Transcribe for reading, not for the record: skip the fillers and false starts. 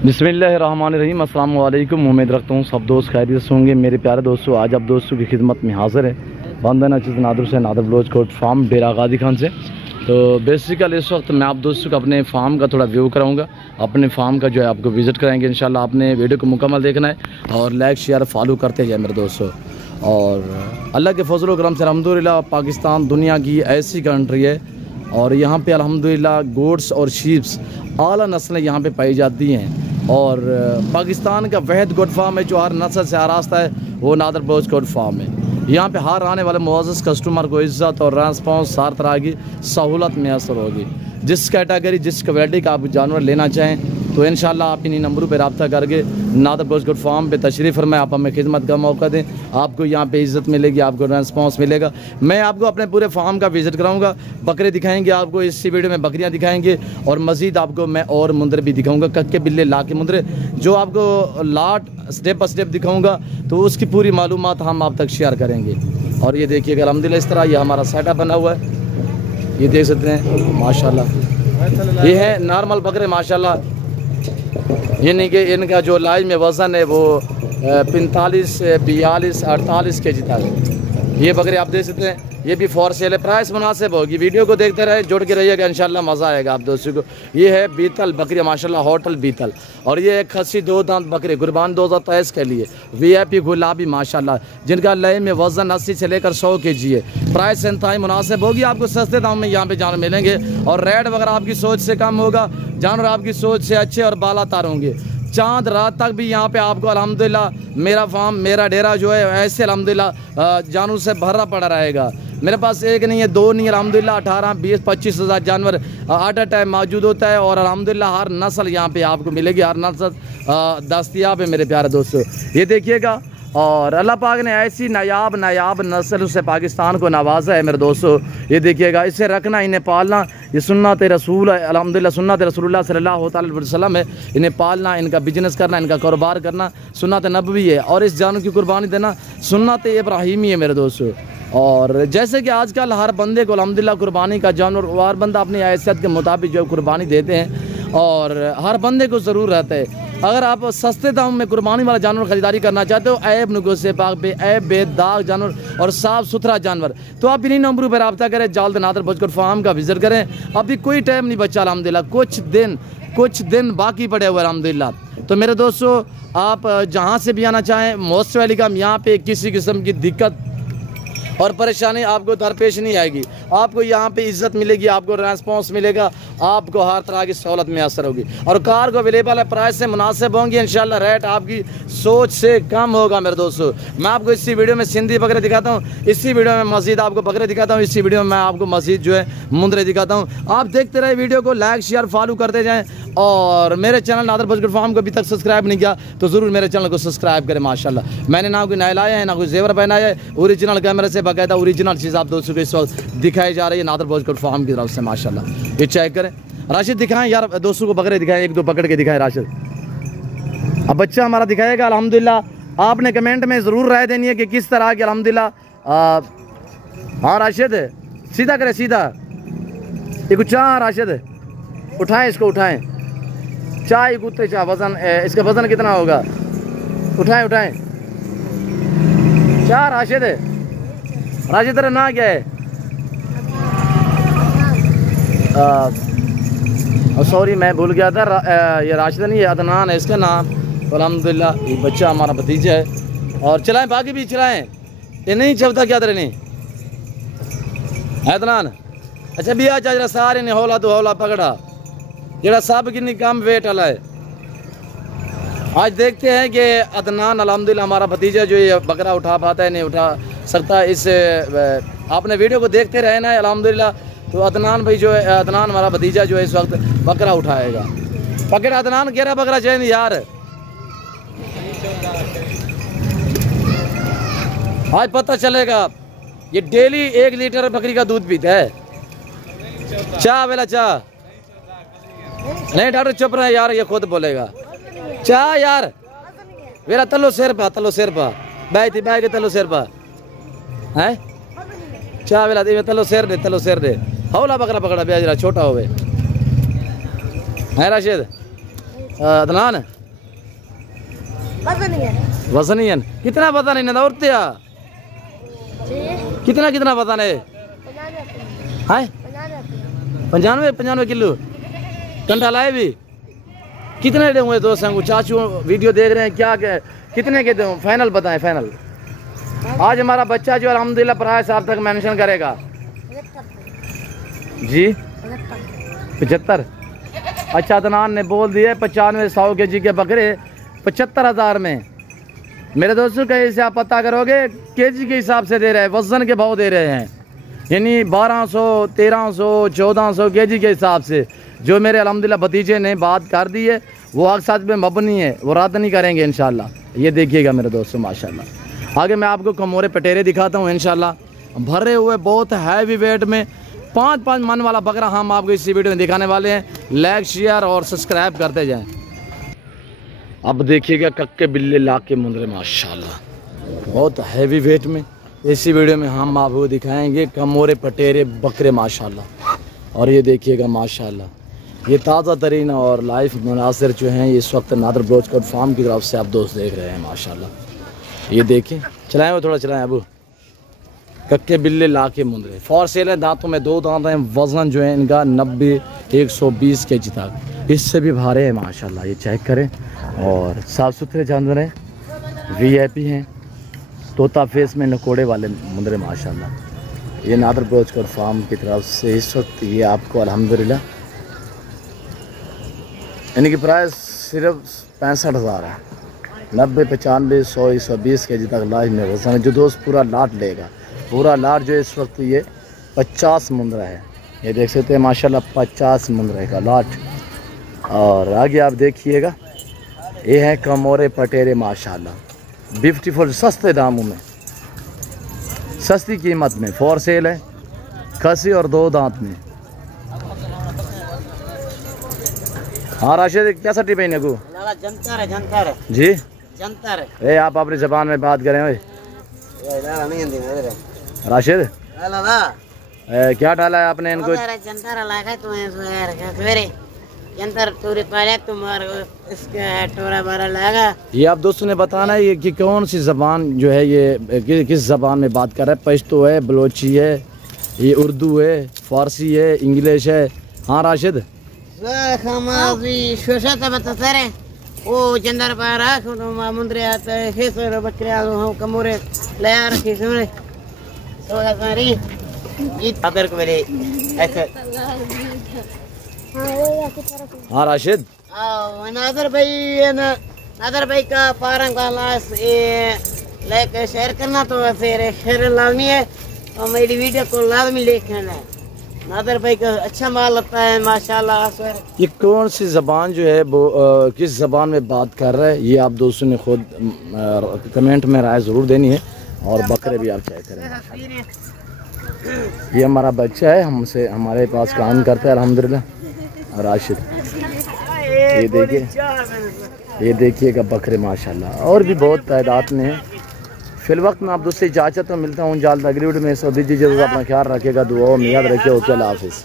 बिस्मिल्लाहिर्रहमानिर्रहीम। अस्सलाम वालेकुम। उम्मीद रखता हूँ सब दोस्त खैरियत से होंगे। मेरे प्यारे दोस्तों, आज आप दोस्तों की खिदमत में हाज़िर है बंदना चीज़ नादर से नादर ब्लोच कोट फार्म डेरा गाजी खान से। तो बेसिकली इस वक्त मैं आप दोस्तों को अपने फार्म का थोड़ा व्यू कराऊंगा। अपने फार्म का जो है आपको विज़िट कराएंगे इंशाल्लाह। आपने वीडियो को मुकम्मल देखना है और लाइक शेयर फॉलो करते जाए मेरे दोस्तों। और अल्लाह के फजल करम से अल्हम्दुलिल्लाह पाकिस्तान दुनिया की ऐसी कंट्री है और यहाँ पे अल्हम्दुलिल्लाह गोड्स और शीप्स आला नस्लें यहाँ पे पाई जाती हैं। और पाकिस्तान का वहद गोट फार्म है जो हर नस्ल से आरास्ता है, वो नादर ब्लोच गोट फार्म है। यहाँ पे हर आने वाले मुअज़्ज़ज़ कस्टमर को इज़्ज़त और रेस्पॉन्स हर तरह की सहूलत मैसर होगी। जिस कैटेगरी जिस क्वालिटी का आप जानवर लेना चाहें तो इंशाल्लाह आप इन्हीं नंबरों पर रब्ता करके नादर ब्लोच गोट फार्म पे तशरीफ़ फरमाएं। आप हमें खिदमत का मौका दें, आपको यहाँ पे इज़्ज़त मिलेगी, आपको रेस्पॉन्स मिलेगा। मैं आपको अपने पूरे फार्म का विज़िट कराऊंगा, बकरे दिखाएंगे आपको, इसी वीडियो में बकरियाँ दिखाएंगे और मज़ीद आपको मैं और मुंदरे भी दिखाऊंगा, कक्के बिल्ले ला के मुंदरे जो आपको लाट स्टेप बाय स्टेप दिखाऊंगा। तो उसकी पूरी मालूमात हम आप तक शेयर करेंगे। और ये देखिएगा अल्हम्दुलिल्लाह इस तरह ये हमारा सेटअप बना हुआ है, ये देख सकते हैं माशाल्लाह। ये है नॉर्मल बकरे माशाल्लाह, ये नहीं कि इनका जो लाइज में वज़न है वो 45, 42, 48 के जी तक है। ये बकरे आप देख सकते हैं, ये भी फॉर सेल है, प्राइस मुनासिब होगी। वीडियो को देखते रहे, जुड़ के रहिएगा, इंशाल्लाह मज़ा आएगा आप दोस्तों को। ये है बीतल बकरी माशाल्लाह, होटल बीतल। और ये एक खस्सी 2 दांत बकरे कुर्बान 2023 के लिए VIP गुलाबी माशाल्लाह, जिनका लय में वज़न 80 से लेकर 100 kg है। प्राइस इंतहाई मुनासिब होगी, आपको सस्ते दाम में यहाँ पे जानवर मिलेंगे। और रेट वगैरह आपकी सोच से कम होगा, जानवर आपकी सोच से अच्छे और बालातर होंगे। चांद रात तक भी यहाँ पे आपको अल्हम्दुलिल्लाह मेरा फार्म मेरा डेरा जो है ऐसे अल्हम्दुलिल्लाह जानवर से भरा पड़ा रहेगा। मेरे पास एक नहीं है, 2 नहीं है, अल्हम्दुलिल्लाह 18, 20, 25 हज़ार जानवर एट अ टाइम मौजूद होता है। और अल्हम्दुलिल्लाह हर नस्ल यहाँ पे आपको मिलेगी, हर नस्ल दस्तयाब है मेरे प्यारे दोस्तों। ये देखिएगा, और अल्लाह पाक ने ऐसी नायाब नस्ल से पाकिस्तान को नवाजा है मेरे दोस्तों। ये देखिएगा, इसे रखना, इन्हें पालना, ये सुन्नत रसूल है अल्हम्दुलिल्लाह, सुन्नत रसूलुल्लाह सल्लल्लाहु अलैहि वसल्लम है। इन्हें पालना, इनका बिजनेस करना, इनका कारोबार करना सुन्नत नबवी है। और इस जानवर की कुर्बानी देना सुन्नत इब्राहिमी है मेरे दोस्तों। और जैसे कि आजकल हर बंदे को अल्हम्दुलिल्लाह कुर्बानी का जानवर, हर बंदा अपनी हैसियत के मुताबिक जो कुर्बानी देते हैं और हर बंदे को ज़रूर रहता है। अगर आप सस्ते दाम में कुर्बानी वाला जानवर ख़रीदारी करना चाहते हो, ऐब नुगोसे पाक बे ऐब बेदाग जानवर और साफ़ सुथरा जानवर, तो आप इन्हीं नंबरों पर रब्ता करें। जल्द नादर ब्लोच गोट फार्म का विज़िट करें। अभी कोई टाइम नहीं बचा अल्हम्दुलिल्लाह, कुछ दिन बाकी पड़े हुए अल्हम्दुलिल्लाह। तो मेरे दोस्तों, आप जहाँ से भी आना चाहें मोस्ट वेलकम। यहाँ पे किसी किस्म की दिक्कत और परेशानी आपको दरपेश नहीं आएगी। आपको यहाँ पे इज़्ज़त मिलेगी, आपको रेस्पॉन्स मिलेगा, आपको हर तरह की सहूलत मैसर होगी। और कार को अवेलेबल है, प्राइस से मुनासिब होंगी इंशाल्लाह, रेट आपकी सोच से कम होगा मेरे दोस्तों। मैं आपको इसी वीडियो में सिंधी बकरे दिखाता हूँ, इसी वीडियो में मज़ीद आपको बकरे दिखाता हूँ, इसी वीडियो में मैं आपको मज़ीद जो है मुंदरे दिखाता हूँ। आप देखते रहे वीडियो को, लाइक शेयर फॉलो करते जाएँ। और मेरे channel Nadar Baloch goat farm को अभी तक सब्सक्राइब नहीं किया तो ज़रूर मेरे चैनल को सब्सक्राइब करें माशाल्लाह। मैंने ना कोई नया लाया है, ना कोई जेवर पहनाया है, ओरिजिनल कैमरे से बाकायदा ओरिजिनल चीज़ आप दोस्तों को इस वक्त दिखाई जा रही है नादर ब्लोच गोट फार्म की तरफ से माशाल्लाह। ये चेक करें। राशिद दिखाएं यार दोस्तों को, बकरे दिखाएं, 1-2 पकड़ के दिखाएं राशिद। अब बच्चा हमारा दिखाएगा अल्हम्दुलिल्लाह। आपने कमेंट में ज़रूर राय देनी है कि किस तरह की अल्हम्दुलिल्लाह। हाँ राशिद, सीधा करें सीधा, ये कुछ राशिद उठाएं, इसको उठाएं, चाय कुत्ते चाह वज़न, इसका वज़न कितना होगा, उठाएं चाह राशिद है। राशिद तेरा ना क्या है? सॉरी मैं भूल गया था, ये राशिद नहीं है, अदनान है इसका नाम। अल्हम्दुलिल्लाह ये बच्चा हमारा भतीजा है। और चलाएं, बाकी भी चलाएं, ये नहीं चलता क्या तेरे नहीं अदनान? अच्छा भी आज जरा सारे ने हौला तो हौला पकड़ा, जरा सब की कम वेट वाला है। आज देखते हैं कि अदनान अल्हम्दुलिल्लाह हमारा भतीजा जो ये बकरा उठा पाता है नहीं उठा सकता। इस आपने वीडियो को देखते रहना है अल्हम्दुलिल्लाह। तो अदनान भाई जो है, अदनान हमारा भतीजा जो है इस वक्त बकरा उठाएगा। पकड़ अदनान, केरा बकरा चाहिए यार, आज पता चलेगा। ये डेली 1 लीटर बकरी का दूध पीता है। चाह वेला चाह नहीं डॉक्टर चुप रहे यार, ये खुद बोलेगा। चाह यार वेला तलो सिर पा बैठ के तलो सिर पा है चाह वेला तलो सिर दे हौला बकरा पकड़ा बेजरा छोटा होवे है राशिद। अदनान वजनियन कितना पता नहीं ना उड़ते कितना कितना पता नहीं है 95 किलो कंठा लाए भी कितने दे हुए दोस्त हैं चाचू वीडियो देख रहे हैं क्या कितने के दूँ फाइनल बताएं फाइनल। आज हमारा बच्चा जो अल्हम्दुलिल्लाह प्राइस साहब तक मेंशन करेगा जी 75। अच्छा अदनान ने बोल दिया 95-100 kg के बकरे 75,000 में। मेरे दोस्तों कहीं से आप पता करोगे केजी के हिसाब से दे रहे हैं, वजन के भाव दे रहे हैं, यानी 1200 1300 1400 केजी के हिसाब से। जो मेरे अल्हम्दुलिल्लाह भतीजे ने बात कर दी है वो हक सच में मबनी है, वो रद्द नहीं करेंगे इंशाल्लाह। ये देखिएगा मेरे दोस्तों माशाल्लाह। आगे मैं आपको कमोरे पटेरे दिखाता हूँ इंशाल्लाह, भरे हुए बहुत हैवी वेट में 5-5 मन वाला बकरा हम आपको इसी वीडियो में दिखाने वाले हैं। लाइक शेयर और सब्सक्राइब करते जाएं। अब देखिएगा कक्के बिल्ले लाके मुंदरे माशाल्लाह बहुत हैवी वेट में। इसी वीडियो में हम आपको दिखाएंगे कमोरे पटेरे बकरे माशाल्लाह। और ये देखिएगा माशाल्लाह ये ताज़ा तरीन और लाइफ मुनासिर जो हैं इस वक्त नादर ब्लोच कोट फार्म की तरफ से आप दोस्त देख रहे हैं माशाल्लाह। ये देखें चलाएं वो थोड़ा चलाएं अबू। कक्के बिल्ले लाके मुंदरे फॉर सेल है, दांतों में 2 दांत हैं, वज़न जो है इनका 90-120 kg तक, इससे भी भारे हैं माशाल्लाह। ये चेक करें और साफ़ सुथरे जानवर हैं, VIP हैं, तोता फेस में नकोड़े वाले मुंदरे माशाल्लाह। ये नादर ब्लोच कोट फार्म की तरफ से इस वक्त ये आपको अल्हम्दुलिल्लाह इनकी प्राइस सिर्फ 65,000 है। 90, 95, 100, 120 kg तक लाज में वजन है। जो दोस्त पूरा लाट लेगा, पूरा लाट जो इस वक्त ये 50 मुंदरा है, ये देख सकते हैं माशाल्लाह 50 मुंदरे का लाट। और आगे आप देखिएगा ये है कमोरे पटेरे माशाल्लाह, ब्यूटीफुल सस्ते दामों में, सस्ती कीमत में फॉर सेल है, खसी और 2 दांत में। हाँ राशिद क्या सटी पे को जनतर है जी जनतर है। आप अपनी ज़बान में बात करें भाई राशिद। क्या डाला है आपने इनको? जनतर लागा तो सवेरे जनतर टोरे पाले तुम्हारे इसका टोरा बारा लागा। ये आप दोस्तों ने बताना है ये कि कौन सी ज़बान जो है ये किस ज़बान में बात कर रहा है? पश्तो है, बलोची है, ये उर्दू है, फारसी है, इंग्लिश है। हाँ राशिद वो जंदर पारा मुंदरे आता है खेसर बकरे हम कमोरे ले आ रखी सुने सोया सारी आदर को मेरे ऐसे। हाँ राशिद नादर भाई का पारंग का लाश ये लेके शेयर करना तो फिर शेयर लानी है और मेरी वीडियो को लाजमी देखना है। नादर भाई का अच्छा माल लगता है माशाल्लाह। ये कौन सी ज़बान जो है वो किस ज़बान में बात कर रहा है ये आप दोस्तों ने खुद कमेंट में राय ज़रूर देनी है। और बकरे भी आप चेक करें। ये हमारा बच्चा है, हमसे हमारे पास काम करता है अल्हम्दुलिल्लाह राशिद। ये देखिएगा बकरे माशाल्लाह और भी बहुत तादाद में है। फिल वक्त में आप दोस्तों इजाज़त तो मिलता हूँ जल्द अगली वीडियो में। सो दीजिए अपना ख्याल रखिएगा, दुआ में याद रखिए। ओके अल्लाह हाफिज़।